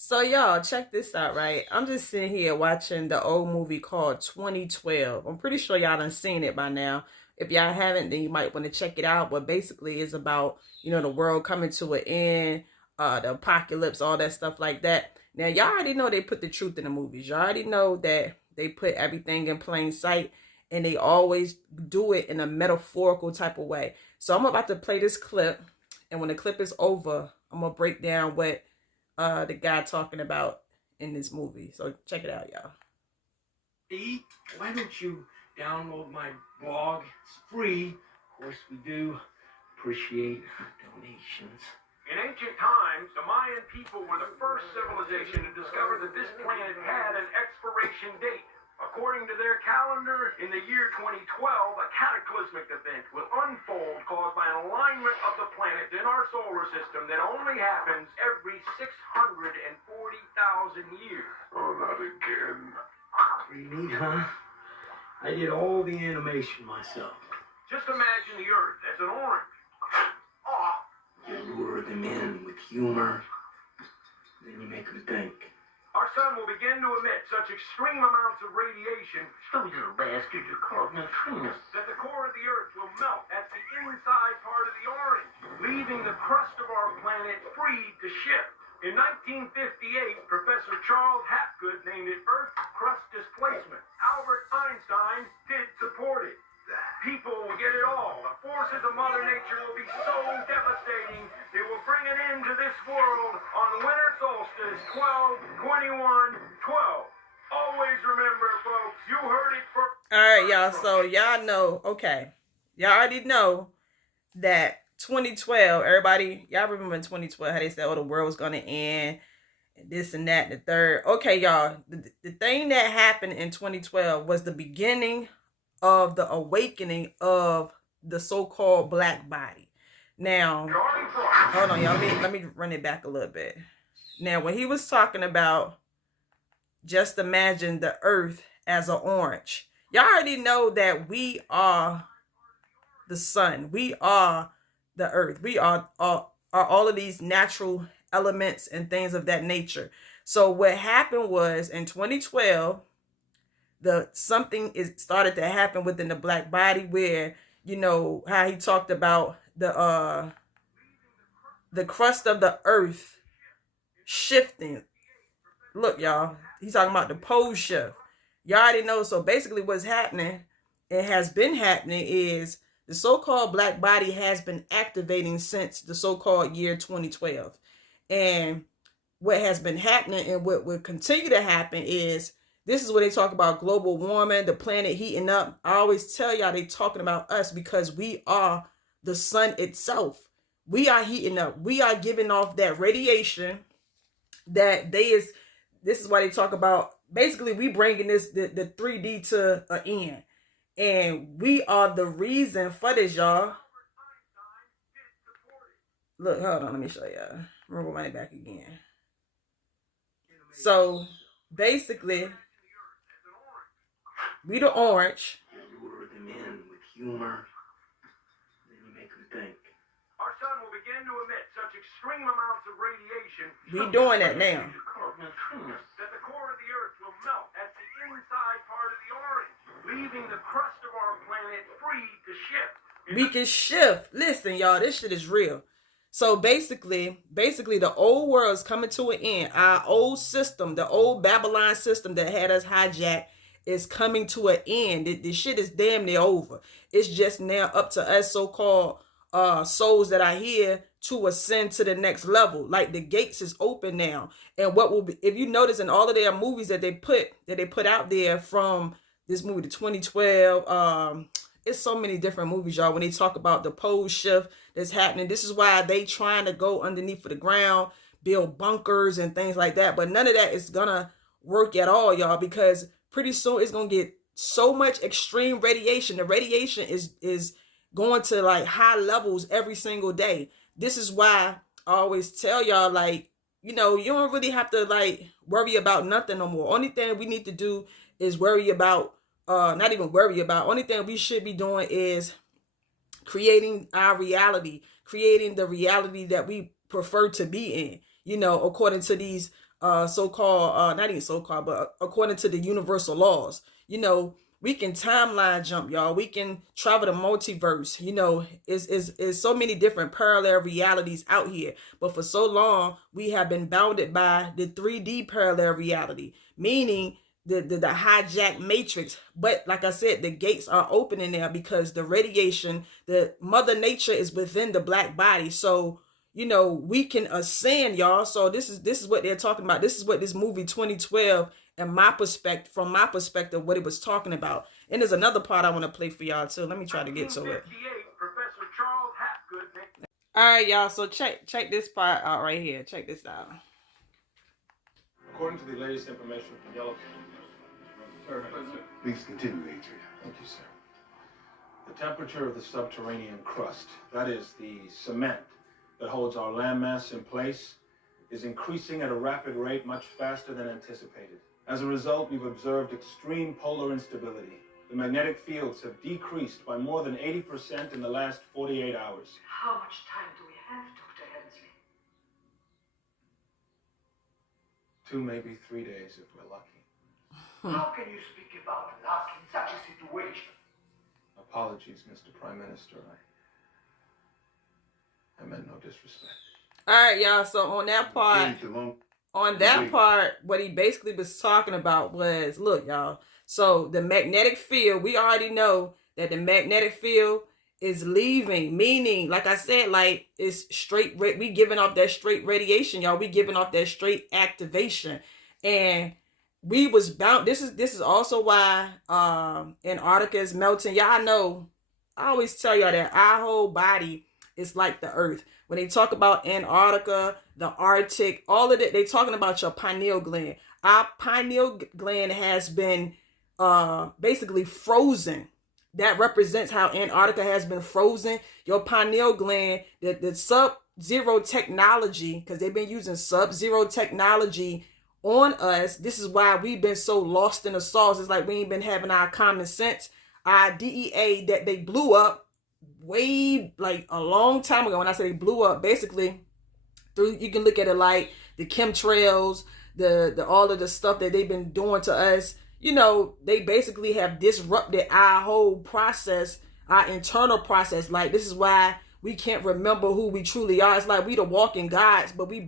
So y'all, check this out, right? I'm just sitting here watching the old movie called 2012. I'm pretty sure y'all done seen it by now. If y'all haven't, then you might want to check it out. But basically it's about, the world coming to an end, the apocalypse, all that stuff like that. Now y'all already know they put the truth in the movies. Y'all already know that they put everything in plain sight, and they always do it in a metaphorical type of way. So I'm about to play this clip, and when the clip is over, I'm gonna break down what the guy talking about in this movie. So check it out, y'all. Why don't you download my blog? It's free. Of course, we do appreciate donations. In ancient times, the Mayan people were the first civilization to discover that this planet had an expiration date. According to their calendar, in the year 2012, a cataclysmic event will unfold caused by an alignment of the planets in our solar system that only happens every 640,000 years. Oh, not again. Pretty neat, huh? I did all the animation myself. Just imagine the Earth as an orange. Oh. You lure them in with humor, then you make them think. Our sun will begin to emit such extreme amounts of radiation, So you bastard, you're called neutrinos. that the core of the Earth will melt at the inside part of the orange, leaving the crust of our planet free to shift. In 1958, Professor Charles Hapgood named it Earth crust displacement. Albert Einstein did support it. People will get it all. The forces of Mother Nature will be so devastating, they will bring an end to this world on winter solstice 12/21/12. Always remember, folks, you heard it first. All right, y'all. So y'all know, okay. Y'all already know that 2012, everybody, y'all remember in 2012 how they said, oh, the world was going to end, and this and that, and the third. Okay, y'all. The thing that happened in 2012 was the beginning of the awakening of the so-called black body. Now, hold on, y'all. Let me run it back a little bit. Now, when he was talking about just imagine the earth as an orange, y'all already know that we are the sun. We are the earth. We are all of these natural elements and things of that nature. So what happened was in 2012, something started to happen within the black body where, how he talked about the crust of the earth shifting. Look, y'all, he's talking about the pole shift. Y'all already know. So basically what's happening, it has been happening, is the so-called black body has been activating since the so-called year 2012. And what has been happening and what will continue to happen is, this is where they talk about global warming, the planet heating up. I always tell y'all they talking about us because we are the sun itself. We are heating up. We are giving off that radiation that this is why they talk about, basically we bringing the 3D to an end. And we are the reason for this, y'all. Look, hold on, let me show y'all. Remember money back again. So basically, we the orange. You lure them in with humor, then you make them think. Our sun will begin to emit such extreme amounts of radiation, We doing that now. You're called neutrinos. that the core of the Earth will melt at the inside part of the orange, leaving the crust of our planet free to shift. We can shift. Listen, y'all, this shit is real. So basically, the old world is coming to an end. Our old system, the old Babylon system that had us hijacked, is coming to an end. This shit is damn near over. It's just now up to us so-called souls that are here to ascend to the next level. Like the gates is open now. And what will be, if you notice in all of their movies that they put out there, from this movie to 2012, it's so many different movies, y'all, when they talk about the pole shift that's happening. This is why they trying to go underneath of the ground, build bunkers and things like that. But none of that is gonna work at all, y'all, because pretty soon it's gonna get so much extreme radiation. The radiation is going to like high levels every single day. This is why I always tell y'all, like, you don't really have to like worry about nothing no more. Only thing we need to do is worry about, not even worry about, only thing we should be doing is creating our reality, creating the reality that we prefer to be in. you know, according to these so-called, not even so-called, but according to the universal laws. You know, we can timeline jump, y'all. We can travel the multiverse. You know, is so many different parallel realities out here. But for so long, we have been bounded by the 3D parallel reality, meaning the hijacked matrix. But like I said, the gates are opening there because the radiation, the mother nature is within the black body. So, you know, we can ascend, y'all. So this is what they're talking about. This is what this movie 2012, and my perspective, from my perspective, what it was talking about. And there's another part I want to play for y'all too. Let me try to get to it. Professor Charles Hapgood. All right, y'all. So check this part out right here. Check this out. According to the latest information from Yellow. Sir, please continue, Adrian. Thank you, sir. The temperature of the subterranean crust, that is the cement that holds our landmass in place, is increasing at a rapid rate, much faster than anticipated. As a result, we've observed extreme polar instability. The magnetic fields have decreased by more than 80% in the last 48 hours. How much time do we have, Dr. Hensley? 2, maybe 3 days if we're lucky. How can you speak about luck in such a situation? Apologies, Mr. Prime Minister. I meant no disrespect. All right, y'all. So on that part, what he basically was talking about was, look, y'all. So the magnetic field, we already know that the magnetic field is leaving, meaning, like I said, like it's straight. We giving off that straight radiation, y'all. We giving off that straight activation, and we was bound. This is also why Antarctica is melting. Y'all know, I always tell y'all that our whole body is like the earth. When they talk about Antarctica, the Arctic, all of that, they talking about your pineal gland. Our pineal gland has been basically frozen. That represents how Antarctica has been frozen. Your pineal gland, the sub-zero technology, because they've been using sub-zero technology on us. This is why we've been so lost in the sauce. It's like we ain't been having our common sense. Our DEA that they blew up way like a long time ago. When I say they blew up, basically through, you can look at it like the chemtrails, the all of the stuff that they've been doing to us. You know, they basically have disrupted our whole process, our internal process. Like, this is why we can't remember who we truly are. It's like we the walking gods, but we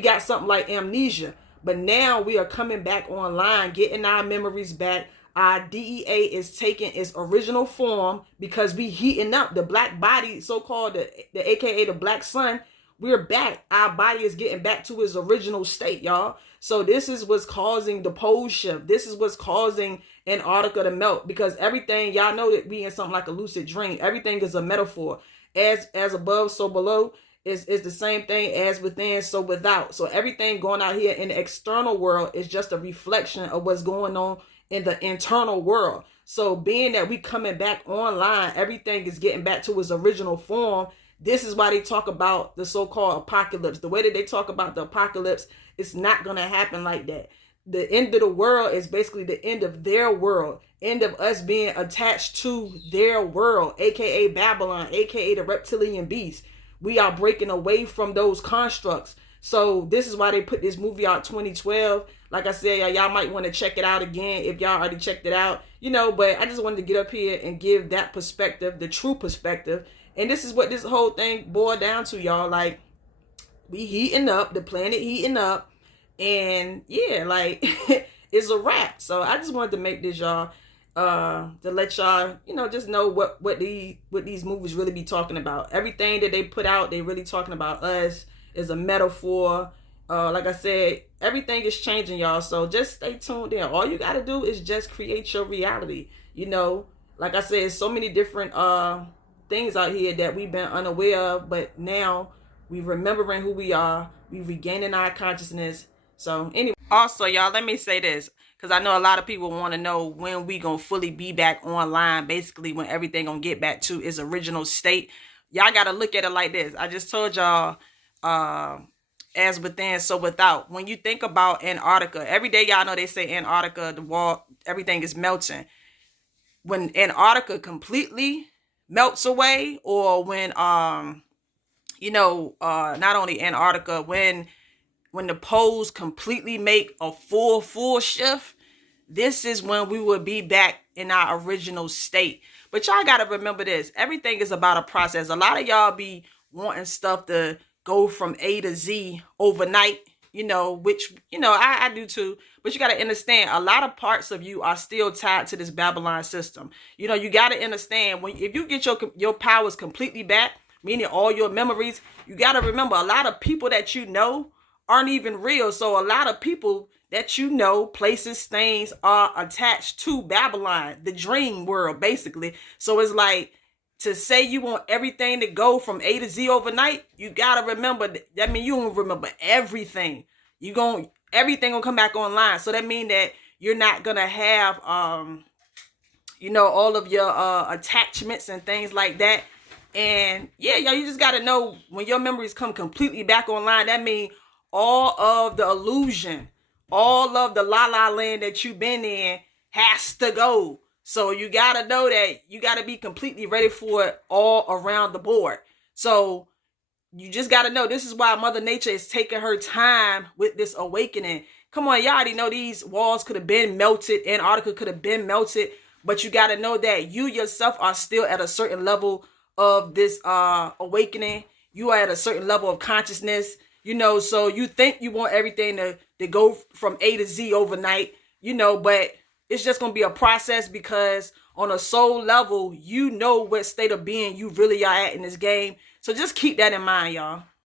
got something like amnesia. But now we are coming back online, getting our memories back. Our DEA is taking its original form because we heating up the black body, so-called the AKA the black sun. We're back. Our body is getting back to its original state, y'all. So this is what's causing the pole shift. This is what's causing Antarctica to melt, because everything, y'all know that we in something like a lucid dream. Everything is a metaphor. As above, so below is the same thing as within, so without. So everything going out here in the external world is just a reflection of what's going on in the internal world. So being that we coming back online, everything is getting back to its original form. This is why they talk about the so-called apocalypse. The way that they talk about the apocalypse, it's not going to happen like that. The end of the world is basically the end of their world. End of us being attached to their world, aka Babylon, aka the reptilian beast. We are breaking away from those constructs. So this is why they put this movie out 2012. Like I said, y'all might want to check it out again if y'all already checked it out. You know, but I just wanted to get up here and give that perspective, the true perspective. And this is what this whole thing boiled down to, y'all. Like, we heating up, the planet heating up. And yeah, like, it's a wrap. So I just wanted to make this, y'all, to let y'all, you know, just know what these movies really be talking about. Everything that they put out, they really talking about us, is a metaphor. Like I said, everything is changing, y'all. So just stay tuned in. All you got to do is just create your reality. You know, like I said, so many different things out here that we've been unaware of, but now we remembering who we are. We regaining our consciousness. So anyway, also, y'all, let me say this, because I know a lot of people want to know when we gonna fully be back online, basically when everything gonna get back to its original state. Y'all got to look at it like this. I just told y'all, as within, so without. When you think about Antarctica, every day y'all know they say Antarctica, the wall, everything is melting. When Antarctica completely melts away, or when you know, not only Antarctica, when when the poles completely make a full shift, this is when we will be back in our original state. But y'all got to remember this. Everything is about a process. A lot of y'all be wanting stuff to go from A to Z overnight, you know, which, you know, I do too. But you got to understand, a lot of parts of you are still tied to this Babylon system. You know, you got to understand, if you get your powers completely back, meaning all your memories, you got to remember, a lot of people that you know aren't even real. So a lot of people that you know, places, things are attached to Babylon, the dream world, basically. So it's like, to say you want everything to go from A to Z overnight, you got to remember, that means you don't remember everything. Everything will come back online. So that means that you're not going to have, you know, all of your attachments and things like that. And yeah, y'all, you just got to know, when your memories come completely back online, that means all of the illusion, all of the la-la land that you've been in has to go. So you got to know that you got to be completely ready for it all around the board. So you just got to know, this is why Mother Nature is taking her time with this awakening. Come on, y'all already know these walls could have been melted. Antarctica could have been melted. But you got to know that you yourself are still at a certain level of this awakening. You are at a certain level of consciousness. You know, so you think you want everything to go from A to Z overnight, you know, but it's just going to be a process, because on a soul level, you know what state of being you really are at in this game. So just keep that in mind, y'all.